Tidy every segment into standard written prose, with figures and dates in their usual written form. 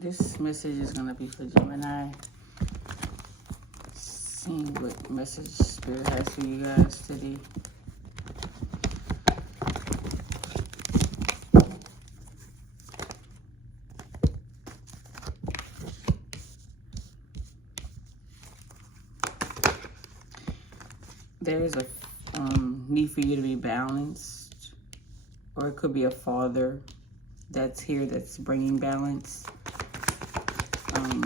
This message is going to be for Gemini. Seeing what message Spirit has for you guys today. There is a need for you to be balanced, or it could be a father that's here that's bringing balance.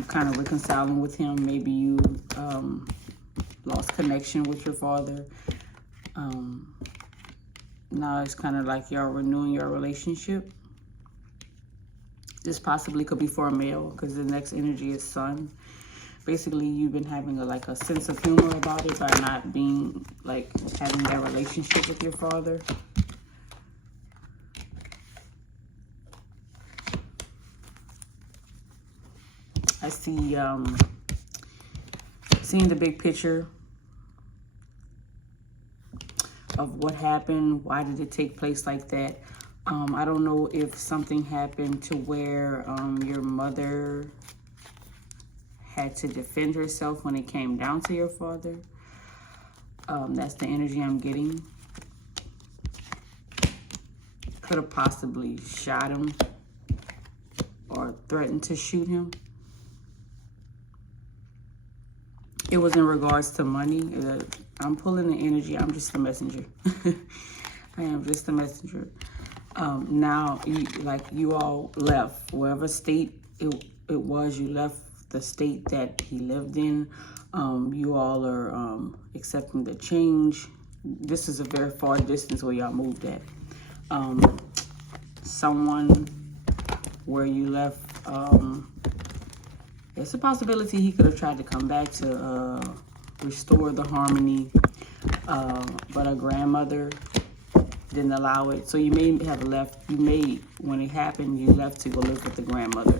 Kind of reconciling with him. Maybe you lost connection with your father. Now it's kind of like y'all renewing your relationship. This possibly could be for a male, because the next energy is sun. Basically, you've been having a sense of humor about it by not being having that relationship with your father. I see seeing the big picture of what happened. Why did it take place like that? I don't know if something happened to where your mother had to defend herself when it came down to your father. That's the energy I'm getting. Could have possibly shot him or threatened to shoot him. It was in regards to money. I'm pulling the energy. I'm just a messenger. I am just a messenger. Now, you all left wherever state it was. You left the state that he lived in. You all are accepting the change. This is a very far distance where y'all moved at. Someone where you left, it's a possibility he could have tried to come back to restore the harmony, but a grandmother didn't allow it. So you may have left, when it happened, you left to go live with the grandmother.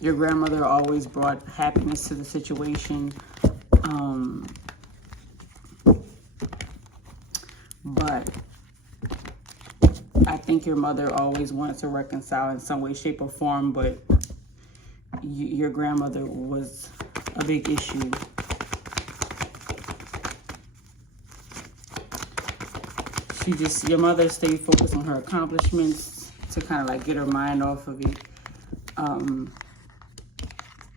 Your grandmother always brought happiness to the situation. But I think your mother always wanted to reconcile in some way, shape, or form, but your grandmother was a big issue. Your mother stayed focused on her accomplishments to kind of get her mind off of it.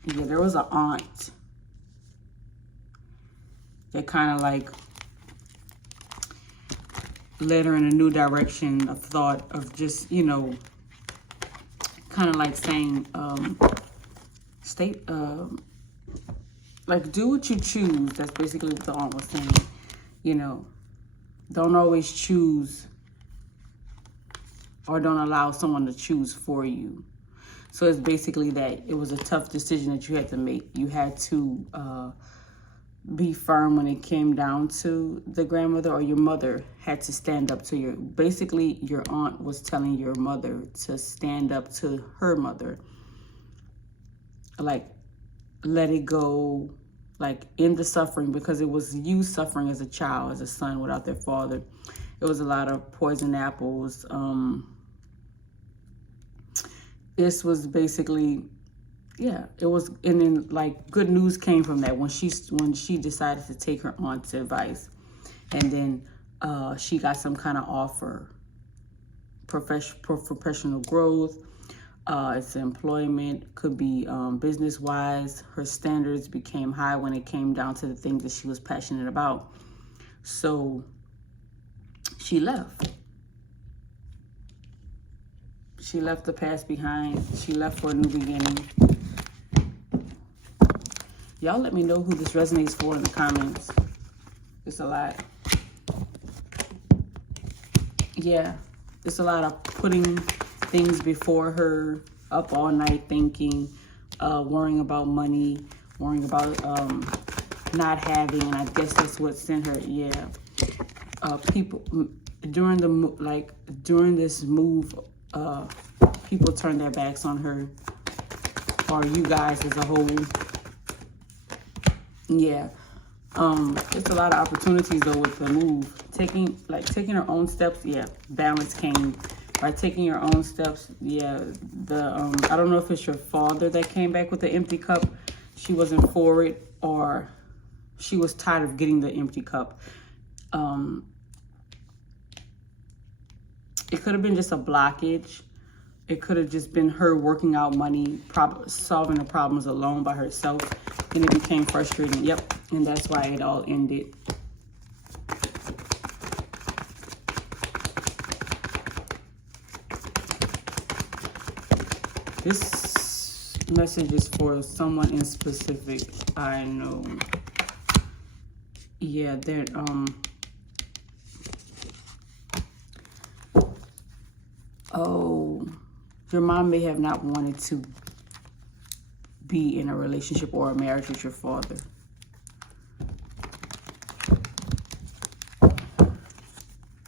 Yeah, there was an aunt that kind of led her in a new direction of thought of just, kind of saying, do what you choose. That's basically what the aunt was saying. Don't always choose, or don't allow someone to choose for you. So it's basically that it was a tough decision that you had to make. You had to be firm when it came down to the grandmother, or your mother had to stand up to basically your aunt was telling your mother to stand up to her mother. Let it go, end the suffering, because it was you suffering as a child, as a son without their father. It was a lot of poison apples. This was basically, yeah, it was, and then good news came from that when she decided to take her aunt's advice, and then she got some kind of offer, professional growth, it's employment, could be business wise. Her standards became high when it came down to the things that she was passionate about. So she left. She left the past behind. She left for a new beginning. Y'all let me know who this resonates for in the comments. It's a lot. Yeah, it's a lot of putting things before her, up all night thinking, worrying about money, worrying about not having, and I guess that's what sent her. Yeah, people during this move, people turned their backs on her, or you guys as a whole. Yeah, it's a lot of opportunities though with the move. Taking her own steps. Yeah, balance came by taking your own steps. Yeah, I don't know if it's your father that came back with the empty cup. She wasn't for it, or she was tired of getting the empty cup. It could have been just a blockage. It could have just been her working out money, solving the problems alone by herself, and it became frustrating. Yep, and that's why it all ended. This message is for someone in specific. I know. Yeah, they're oh, your mom may have not wanted to be in a relationship or a marriage with your father.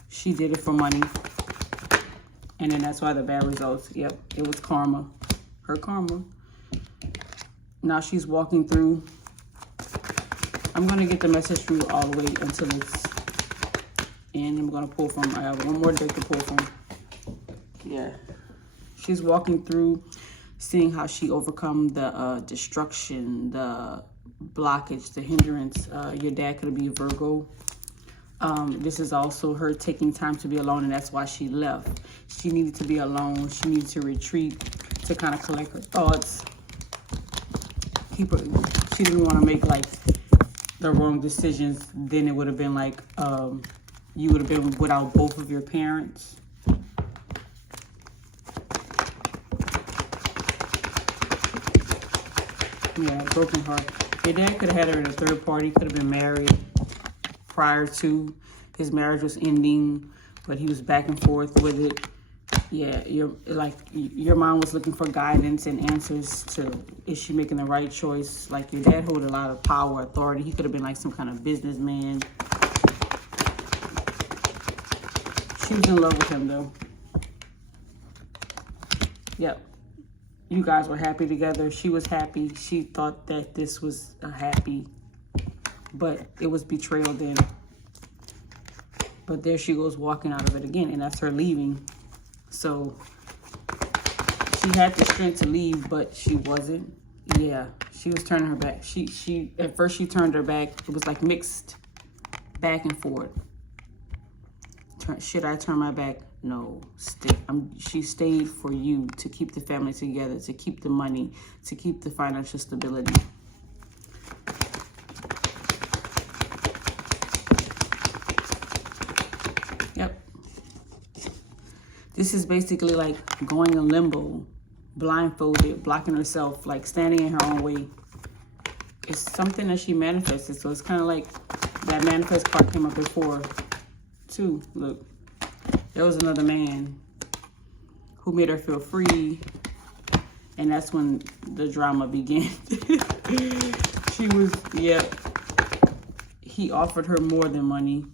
She did it for money. And then that's why the bad results. Yep, it was karma. Her karma. Now she's walking through. I'm going to get the message through all the way until it's in. I'm going to pull from. I have one more deck to pull from. Yeah. She's walking through, seeing how she overcome the destruction, the blockage, the hindrance. Your dad could be a Virgo. This is also her taking time to be alone, and that's why she left. She needed to be alone. She needed to retreat to kind of collect her thoughts. She didn't want to make like the wrong decisions. Then it would have been like you would have been without both of your parents. Yeah, broken heart. Your dad could have had her in a third party, could have been married prior to. His marriage was ending, but he was back and forth with it. Yeah, your mom was looking for guidance and answers to, is she making the right choice? Like, your dad held a lot of power, authority. He could have been like some kind of businessman. She was in love with him though. Yep. You guys were happy together. She was happy. She thought that this was a happy, but it was betrayal then. But there she goes walking out of it again, and that's her leaving. So she had the strength to leave, but she wasn't. Yeah, she was turning her back. She at first she turned her back. It was like mixed back and forth. Should I turn my back? No, she stayed for you, to keep the family together, to keep the money, to keep the financial stability. Yep. This is basically like going in limbo, blindfolded, blocking herself, like standing in her own way. It's something that she manifested. So it's kind of like that manifest card came up before too. Look. There was another man who made her feel free, and that's when the drama began. She was, yeah, he offered her more than money.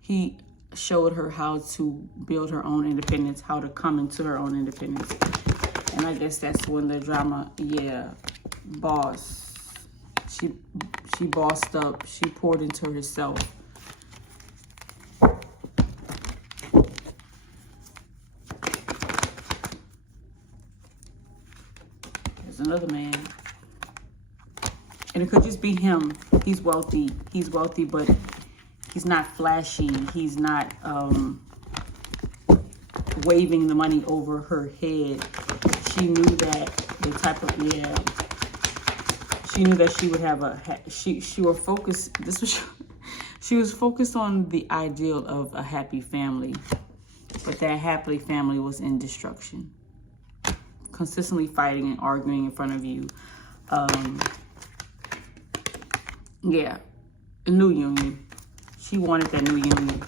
He showed her how to build her own independence, how to come into her own independence. And I guess that's when the drama, yeah, boss. She bossed up, she poured into herself. Another man, and it could just be him. He's wealthy, but he's not flashy. He's not waving the money over her head. She knew that the type of, yeah, she knew that she would have she was focused. She was focused on the ideal of a happy family, but that happy family was in destruction. Consistently fighting and arguing in front of you. Yeah, a new union. She wanted that new union.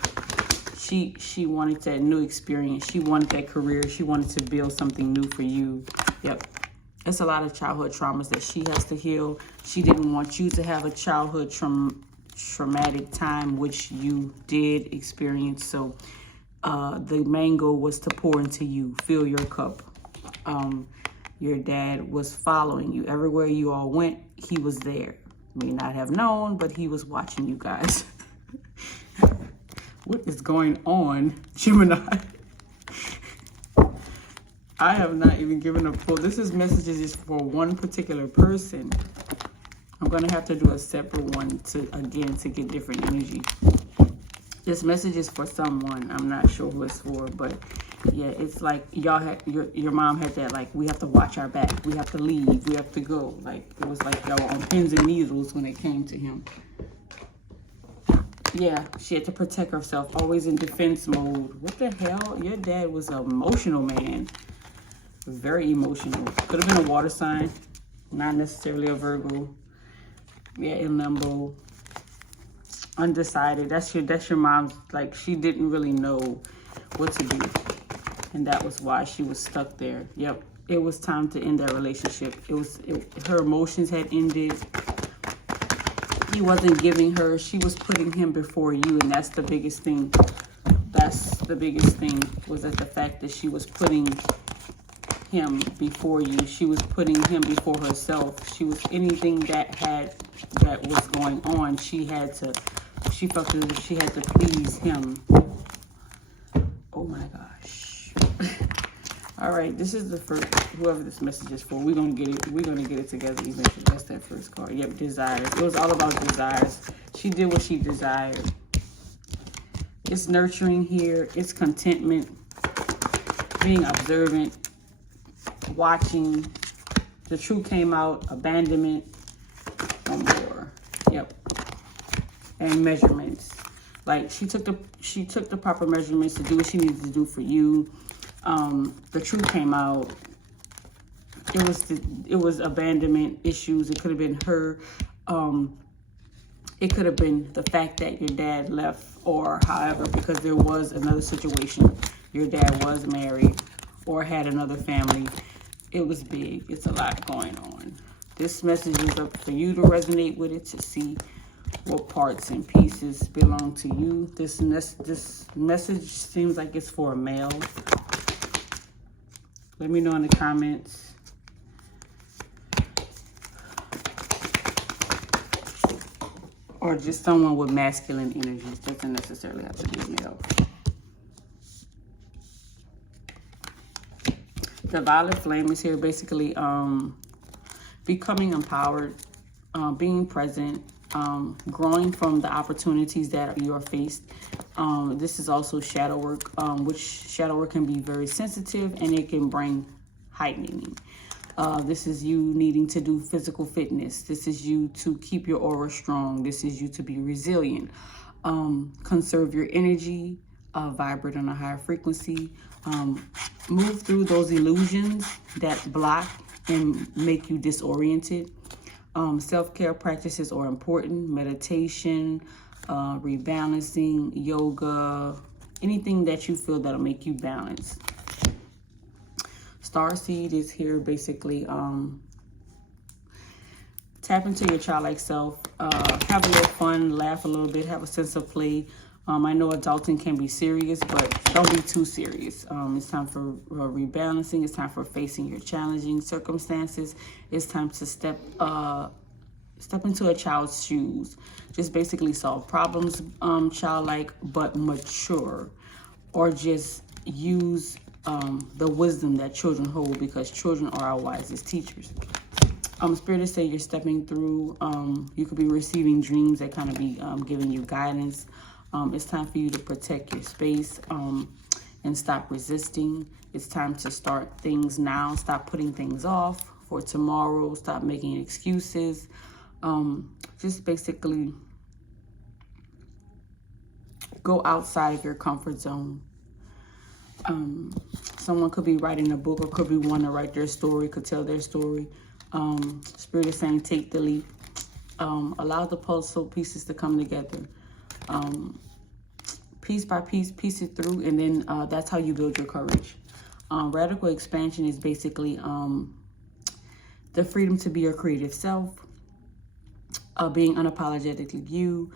She wanted that new experience. She wanted that career. She wanted to build something new for you. Yep. It's a lot of childhood traumas that she has to heal. She didn't want you to have a childhood traumatic time, which you did experience. So the main goal was to pour into you, fill your cup. Your dad was following you everywhere you all went. He was there. May not have known, but he was watching you guys. What is going on, Gemini? I have not even given a full. This is messages is for one particular person. I'm going to have to do a separate one to get different energy. This message is for someone. I'm not sure who it's for, but yeah, it's like y'all had your mom had that, like, we have to watch our back, we have to leave, we have to go. Like, it was like y'all were on pins and needles when it came to him. Yeah, she had to protect herself, always in defense mode. What the hell? Your dad was an emotional man. Very emotional. Could have been a water sign, not necessarily a Virgo. Yeah, in limbo. Undecided. That's your mom's, like, she didn't really know what to do. And that was why she was stuck there. Yep. It was time to end that relationship. Her emotions had ended. He wasn't giving her. She was putting him before you, and that's the biggest thing. That's the biggest thing, was that the fact that she was putting him before you. She was putting him before herself. She was anything that was going on. She felt as if she had to please him. Oh my gosh. All right, this is the first, whoever this message is for. We're gonna get it together eventually. That's that first card. Yep, desires. It was all about desires. She did what she desired. It's nurturing here. It's contentment. Being observant. Watching. The truth came out. Abandonment. No more. Yep. And measurements. Like, she took the proper measurements to do what she needed to do for you. The truth came out. It was abandonment issues. It could have been her. It could have been the fact that your dad left, or however, because there was another situation. Your dad was married or had another family. It was big. It's a lot going on. This message is up for you to resonate with it, to see what parts and pieces belong to you. This message seems like it's for a male. Let me know in the comments. Or just someone with masculine energies. Doesn't necessarily have to be a male. The violet flame is here, basically becoming empowered, being present, growing from the opportunities that you are faced. This is also shadow work, which shadow work can be very sensitive, and it can bring heightening. This is you needing to do physical fitness. This is you to keep your aura strong. This is you to be resilient. Conserve your energy, vibrate on a higher frequency. Move through those illusions that block and make you disoriented. Self-care practices are important. Meditation, rebalancing, yoga, anything that you feel that'll make you balance. Starseed is here, basically tap into your childlike self, have a little fun, laugh a little bit, have a sense of play. I know adulting can be serious, but don't be too serious. It's time for rebalancing. It's time for facing your challenging circumstances. It's time to step into a child's shoes. Just basically solve problems, childlike but mature, or just use the wisdom that children hold, because children are our wisest teachers. Spirit is saying you're stepping through. You could be receiving dreams that kind of be giving you guidance. It's time for you to protect your space and stop resisting. It's time to start things now. Stop putting things off for tomorrow. Stop making excuses. Just basically go outside of your comfort zone. Someone could be writing a book, or could be wanting to write their story, could tell their story. Spirit is saying take the leap. Allow the puzzle pieces to come together. Piece by piece, piece it through, and then that's how you build your courage. Radical expansion is basically the freedom to be your creative self, being unapologetically you.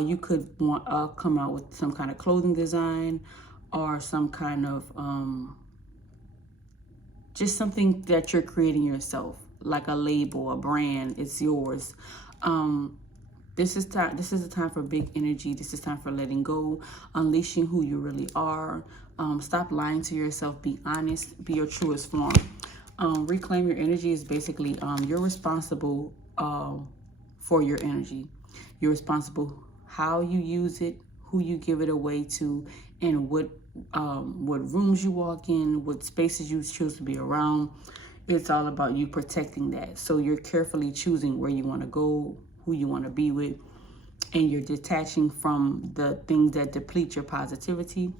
You could want come out with some kind of clothing design, or some kind of just something that you're creating yourself, like a label, a brand. It's yours. This is a time for big energy. This is time for letting go, unleashing who you really are. Stop lying to yourself. Be honest. Be your truest form. Reclaim your energy is basically you're responsible for your energy. You're responsible how you use it, who you give it away to, and what rooms you walk in, what spaces you choose to be around. It's all about you protecting that. So you're carefully choosing where you want to go, who you want to be with, and you're detaching from the things that deplete your positivity.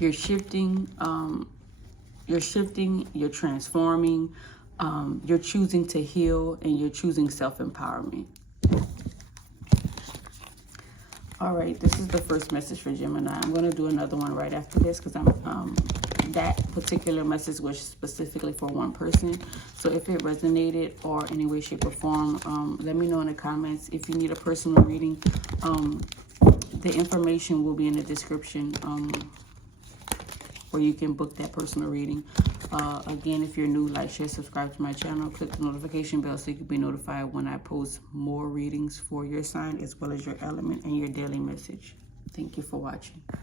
You're shifting, you're transforming, you're choosing to heal, and you're choosing self-empowerment. All right, this is the first message for Gemini. I'm going to do another one right after this because that particular message was specifically for one person. So if it resonated or any way, shape, or form, let me know in the comments. If you need a personal reading, the information will be in the description where you can book that personal reading. Again, if you're new, like, share, subscribe to my channel. Click the notification bell so you can be notified when I post more readings for your sign as well as your element and your daily message. Thank you for watching.